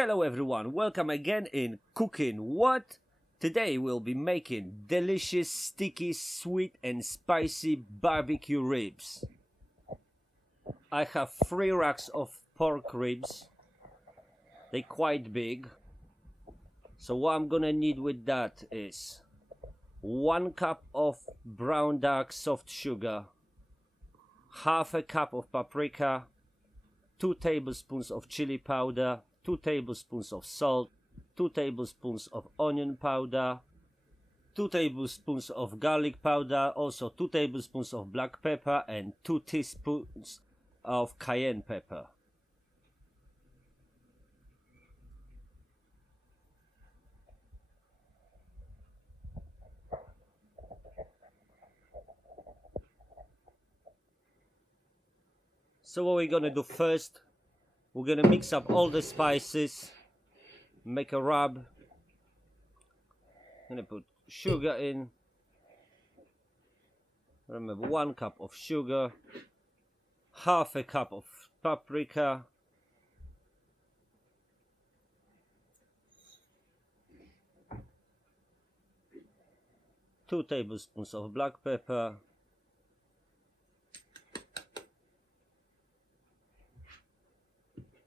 Hello everyone, welcome again in Cooking What? Today we'll be making delicious, sticky, sweet and spicy barbecue ribs. I have 3 racks of pork ribs. They're quite big. So what I'm gonna need with that is 1 cup of brown dark soft sugar, half a cup of paprika, 2 tablespoons of chili powder, 2 tablespoons of salt, 2 tablespoons of onion powder, 2 tablespoons of garlic powder, also 2 tablespoons of black pepper and 2 teaspoons of cayenne pepper. So what we're gonna do first, we're gonna mix up all the spices, make a rub. I'm gonna put sugar in. Remember, 1 cup of sugar, half a cup of paprika, two tablespoons of black pepper,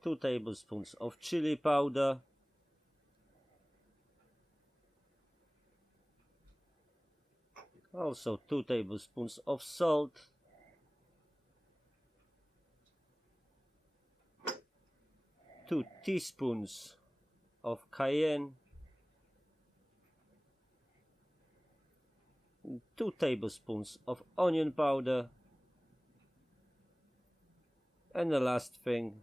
2 tablespoons of chili powder, also 2 tablespoons of salt, 2 teaspoons of cayenne, 2 tablespoons of onion powder, and the last thing,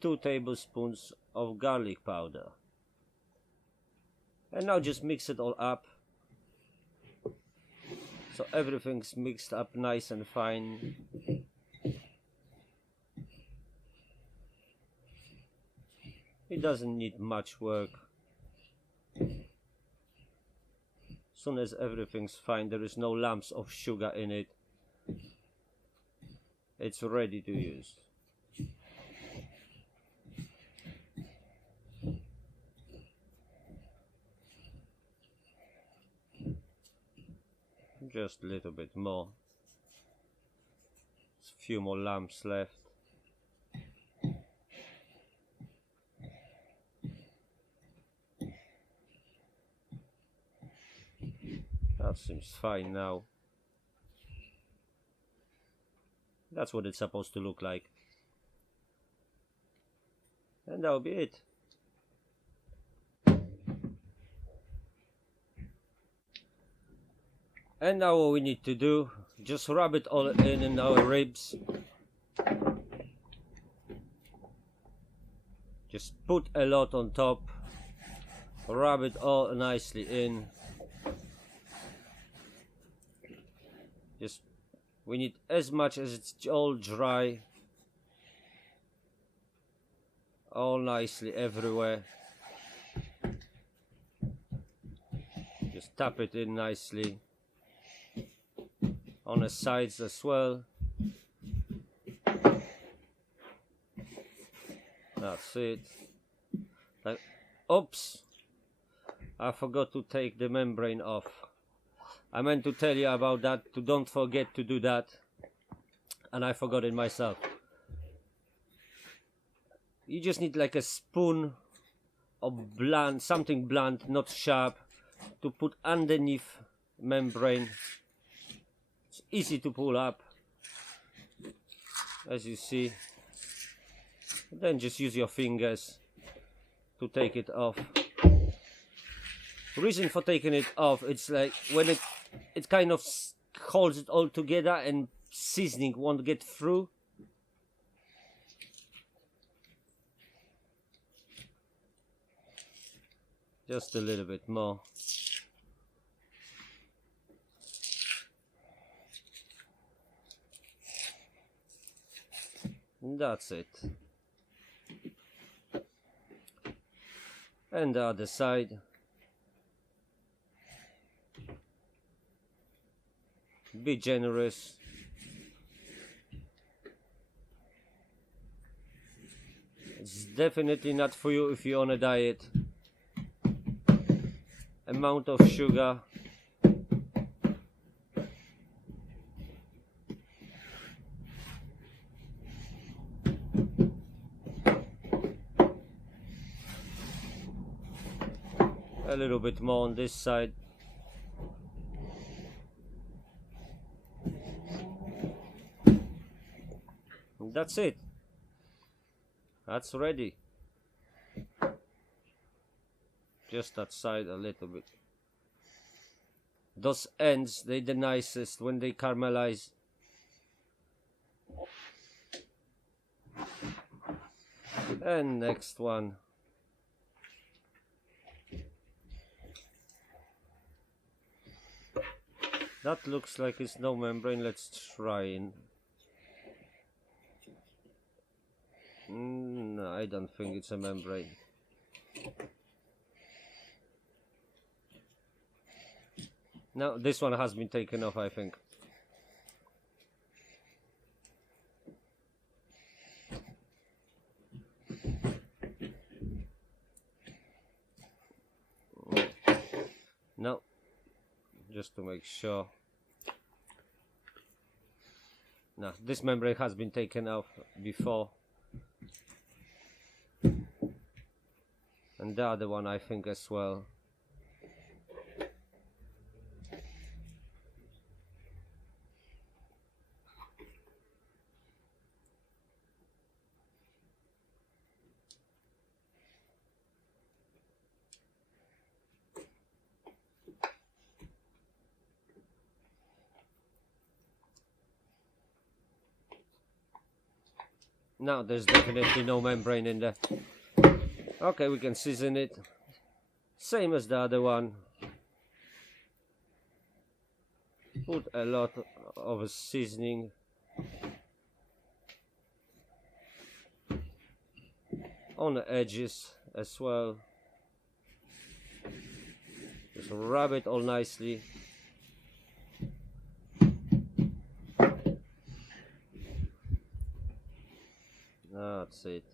2 tablespoons of garlic powder. And now just mix it all up so everything's mixed up nice and fine. It doesn't need much work. As soon as everything's fine, there is no lumps of sugar in it, it's ready to use. Just a little bit more. There's a few more lumps left. That seems fine now. That's what it's supposed to look like. And that'll be it. And now what we need to do, just rub it all in our ribs. Just put a lot on top, rub it all nicely in. Just, we need as much as it's all dry, all nicely everywhere. Just tap it in nicely. On the sides as well. That's it. Like, oops, I forgot to take the membrane off. I meant to tell you about that, to don't forget to do that, and I forgot it myself. You just need like a spoon of blunt, something blunt, not sharp, to put underneath membrane. It's easy to pull up, as you see. Then just use your fingers to take it off. The reason for taking it off, it's like when it kind of holds it all together and seasoning won't get through. Just a little bit more. And that's it. And the other side. Be generous. It's definitely not for you if you're on a diet. Amount of sugar. A little bit more on this side. And that's it. That's ready. Just that side a little bit. Those ends, they're the nicest when they caramelize. And next one. That looks like it's no membrane. Let's try in. No, I don't think it's a membrane. No, this one has been taken off, I think. No, just to make sure. No, this membrane has been taken off before. And the other one I think as well. Now there's definitely no membrane in there. Okay, we can season it. Same as the other one. Put a lot of seasoning. On the edges as well. Just rub it all nicely. That's it.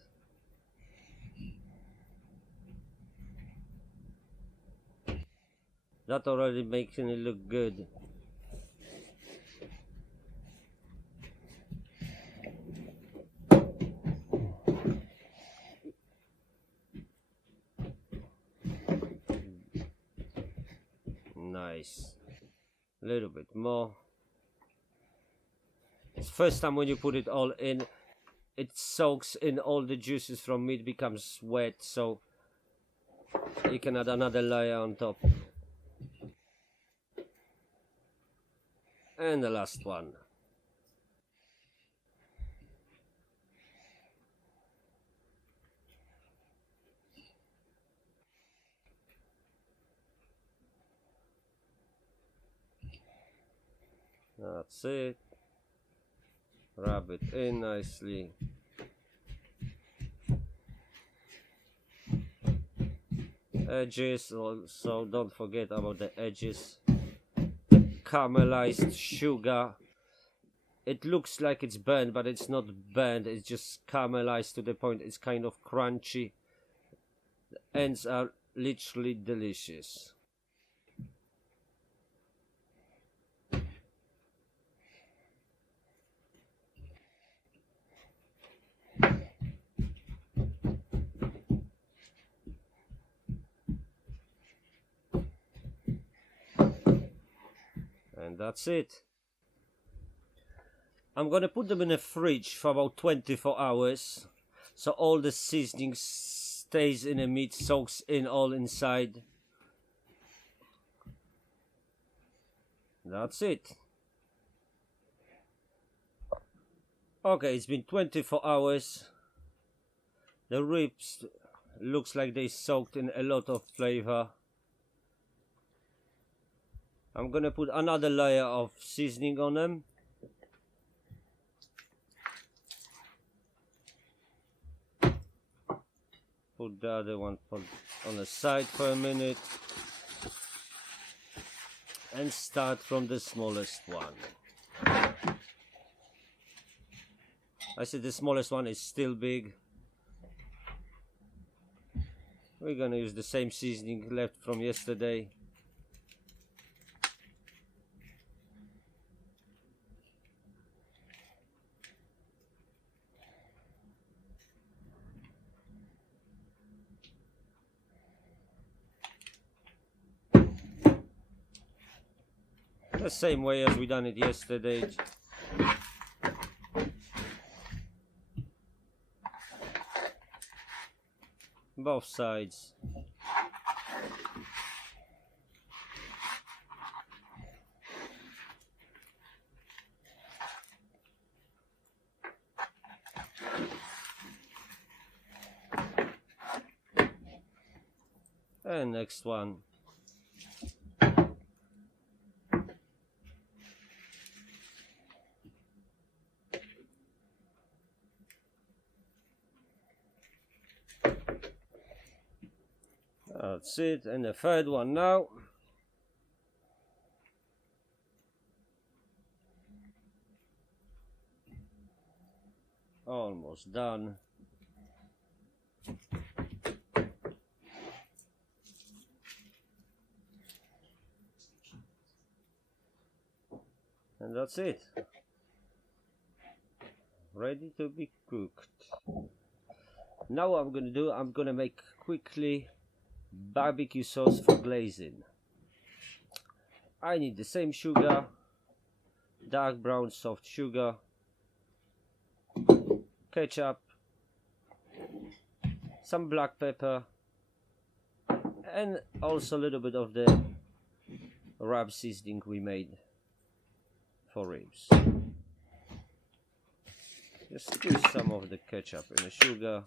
That already makes it look good. Nice. A little bit more. It's first time when you put it all in, it soaks in all the juices from meat, becomes wet, so you can add another layer on top. And the last one. That's it. Rub it in nicely. Edges, also don't forget about the edges. Caramelized sugar. It looks like it's burnt, but it's not burnt. It's just caramelized to the point it's kind of crunchy. The ends are literally delicious. And that's it. I'm gonna put them in the fridge for about 24 hours, so all the seasoning stays in the meat, soaks in all inside. That's it. Okay, it's been 24 hours. The ribs looks like they soaked in a lot of flavor. I'm gonna put another layer of seasoning on them. Put the other one on the side for a minute. And start from the smallest one. I said the smallest one is still big. We're gonna use the same seasoning left from yesterday. The same way as we done it yesterday. Both sides. And next one. That's it, and the third one now. Almost done. And that's it. Ready to be cooked. Now what I'm gonna do, I'm gonna make quickly barbecue sauce for glazing. I need the same sugar, dark brown soft sugar, ketchup, some black pepper, and also a little bit of the rub seasoning we made for ribs. Just squeeze some of the ketchup in the sugar.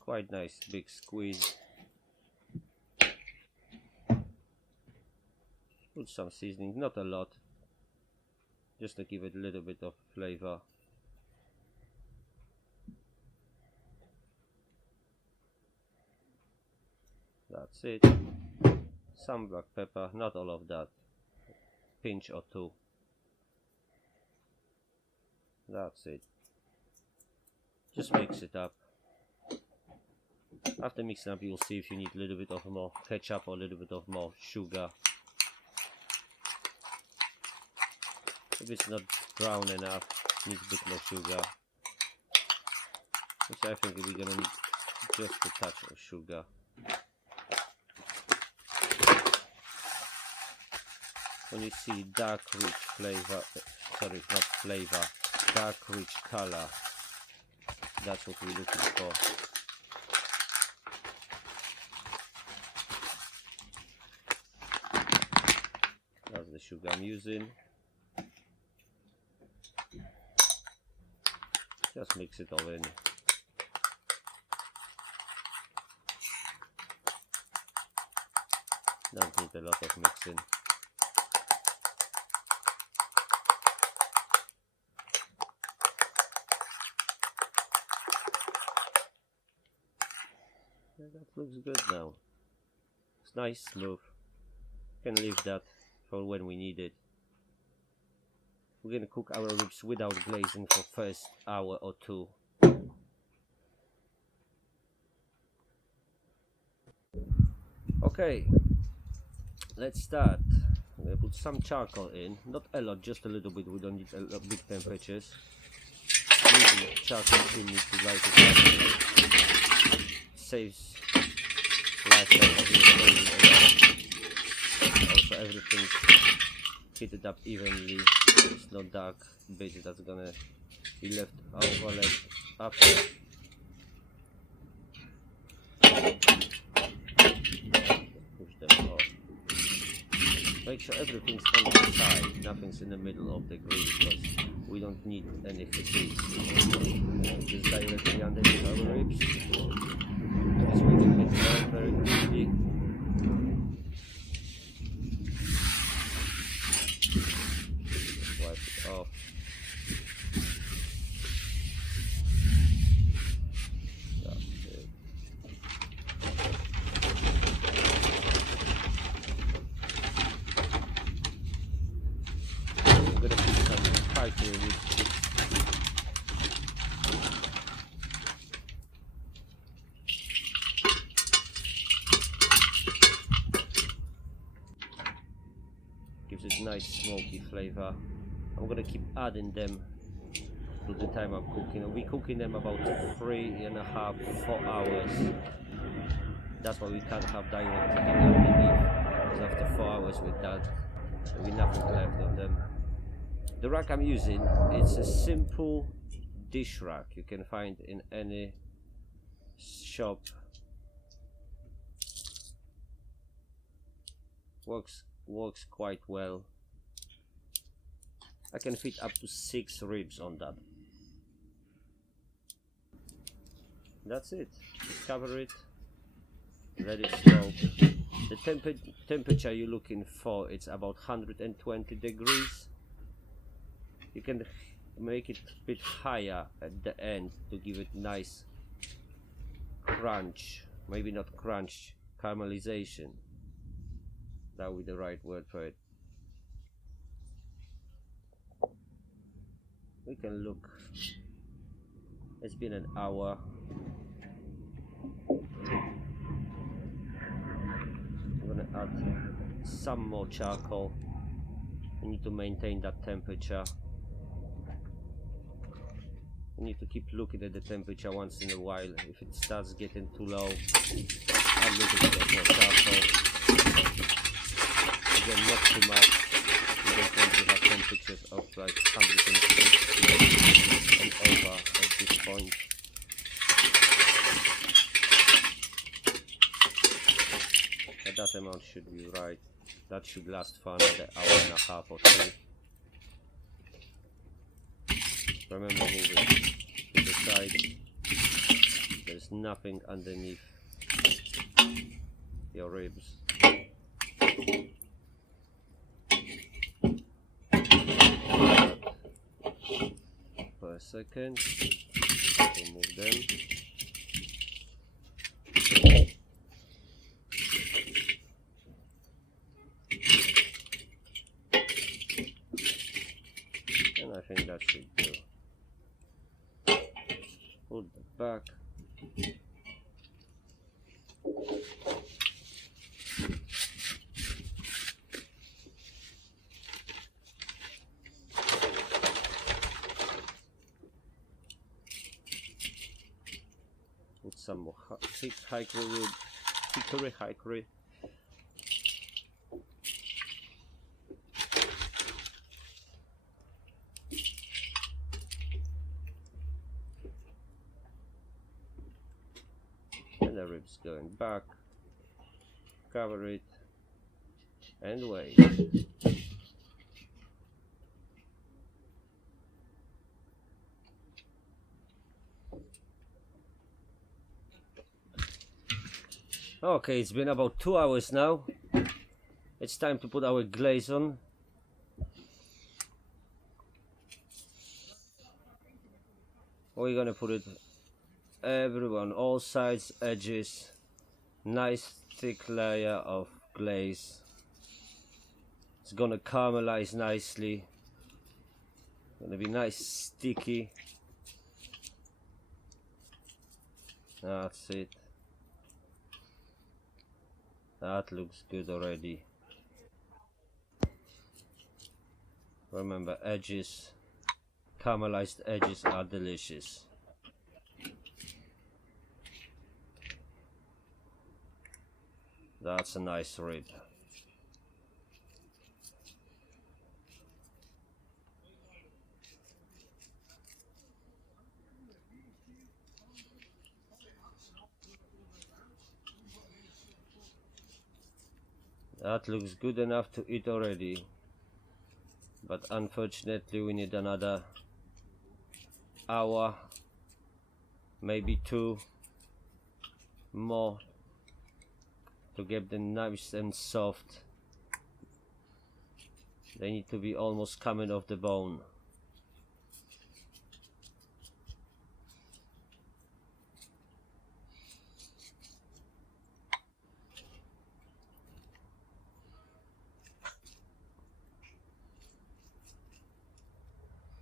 Quite nice big squeeze. Put some seasoning, not a lot, just to give it a little bit of flavor. That's it. Some black pepper, not all of that, pinch or two. That's it. Just mix it up. After mixing up, you'll see if you need a little bit of more ketchup or a little bit of more sugar. If it's not brown enough, needs a bit more sugar. Which I think we're gonna need just a touch of sugar. When you see dark rich flavor, sorry, not flavor, dark rich color, that's what we're looking for. That's the sugar I'm using. Just mix it all in. Don't need a lot of mixing. That looks good now. It's nice, smooth. Can leave that for when we need it. We're gonna cook our ribs without glazing for first hour or two. Okay, let's start. I'm gonna put some charcoal in, not a lot, just a little bit. We don't need a big temperatures. Using charcoal chimney to light it up. Saves lifetime of it. Also, everything's heated up evenly. There's no dark bit that's gonna be left overlapped after. Push them off. Make sure everything's on the side, nothing's in the middle of the grill, because we don't need any fatigue. Just directly underneath our ribs. Just making it burn very quickly. Wipe it off. That's it. I'm gonna put some spicy with chips. nice smoky flavor. I'm gonna keep adding them to the time I'm cooking. I'll be cooking them about 3.5 to 4 hours. That's why we can't have direct cooking underneath, because after 4 hours with that, there'll be nothing left of them. The rack I'm using, it's a simple dish rack you can find in any shop. Works quite well. I can fit up to 6 ribs on that. That's it. Just cover it, let it soak. The temperature you're looking for, it's about 120 degrees. You can make it a bit higher at the end to give it nice crunch. Maybe not crunch, caramelization. That would be the right word for it. We can look. It's been an hour. I'm gonna add some more charcoal. We need to maintain that temperature. We need to keep looking at the temperature once in a while. If it starts getting too low, I'm looking to get more charcoal. Again, not too much. We don't want to have temperatures of like 160 and over at this point. But that amount should be right. That should last for another hour and a half or two. Remember, move it to the side. There's nothing underneath your ribs. For a second, remove them. And I think that should do. Put that back. Put some more hickory. And the ribs going back. Cover it and wait. Okay, it's been about 2 hours now. It's time to put our glaze on. We're gonna put it everyone, all sides, edges. Nice thick layer of glaze. It's gonna caramelize nicely. Gonna be nice sticky. That's it. That looks good already. Remember, edges, caramelized edges are delicious. That's a nice rib. That looks good enough to eat already, but unfortunately we need another hour, maybe 2 more to get them nice and soft. They need to be almost coming off the bone.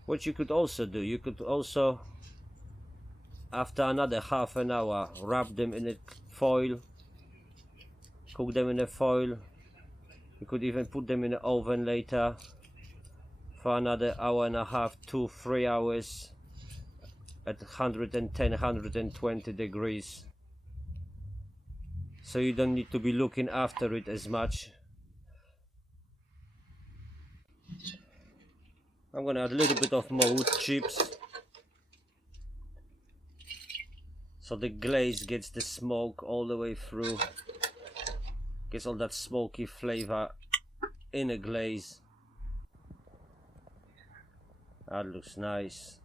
What you could also do, you could also, after another half an hour, wrap them in a foil, cook them in a foil, You could even put them in the oven later for another hour and a half, 2-3 hours at 110, 120 degrees. So you don't need to be looking after it as much. I'm gonna add a little bit of more wood chips, so the glaze gets the smoke all the way through, gets all that smoky flavor in a glaze. That looks nice.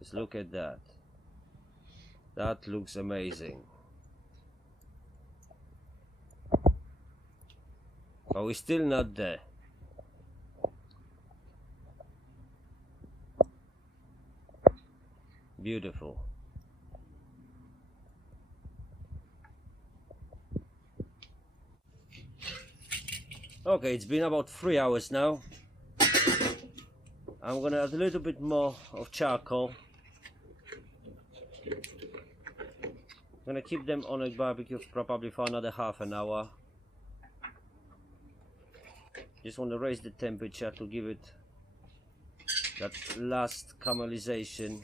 Just look at that. That looks amazing. But we're still not there. Beautiful. Okay, it's been about 3 hours now. I'm gonna add a little bit more of charcoal. I'm gonna keep them on a barbecue probably for another half an hour. Just want to raise the temperature to give it that last caramelization.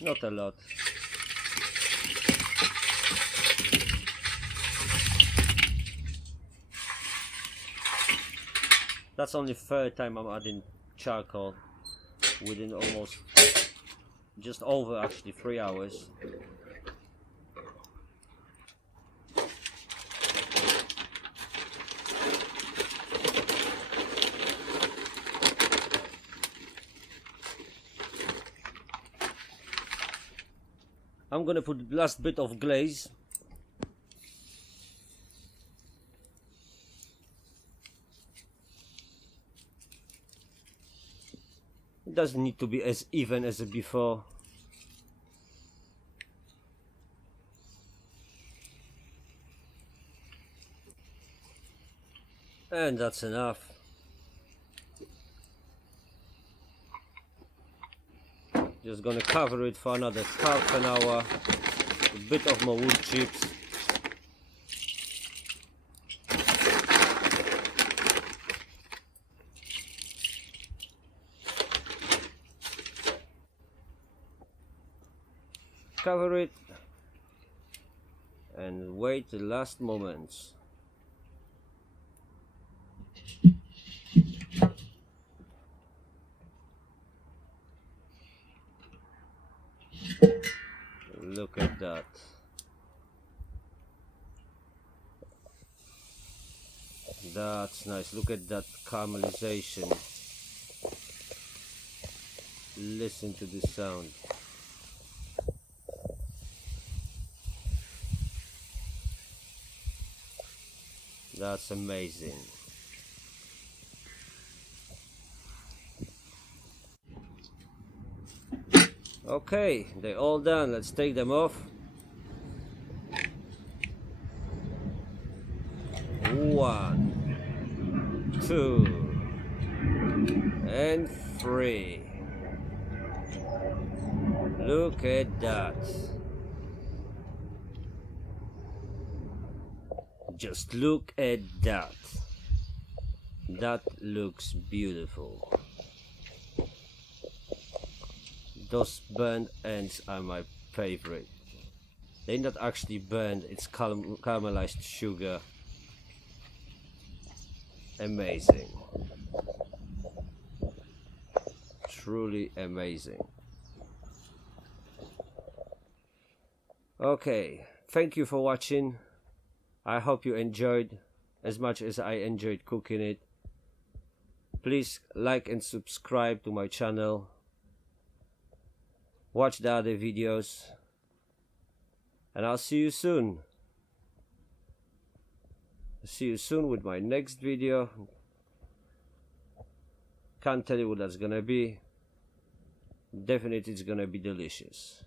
Not a lot. That's only third time I'm adding charcoal within almost just over actually 3 hours. I'm gonna put the last bit of glaze. It doesn't need to be as even as before. And that's enough. Just gonna cover it for another half an hour. A bit of more wood chips. Cover it and wait the last moments. Look at that. That's nice. Look at that caramelization. Listen to the sound. That's amazing. Okay, they're all done. Let's take them off. 1, 2, and 3. Look at that. Just look at that. That looks beautiful. Those burnt ends are my favorite. They're not actually burnt, it's caramelized sugar. Amazing. Truly amazing. Okay, thank you for watching. I hope you enjoyed as much as I enjoyed cooking it. Please like and subscribe to my channel. Watch the other videos. And I'll see you soon. See you soon with my next video. Can't tell you what that's gonna be. Definitely it's gonna be delicious.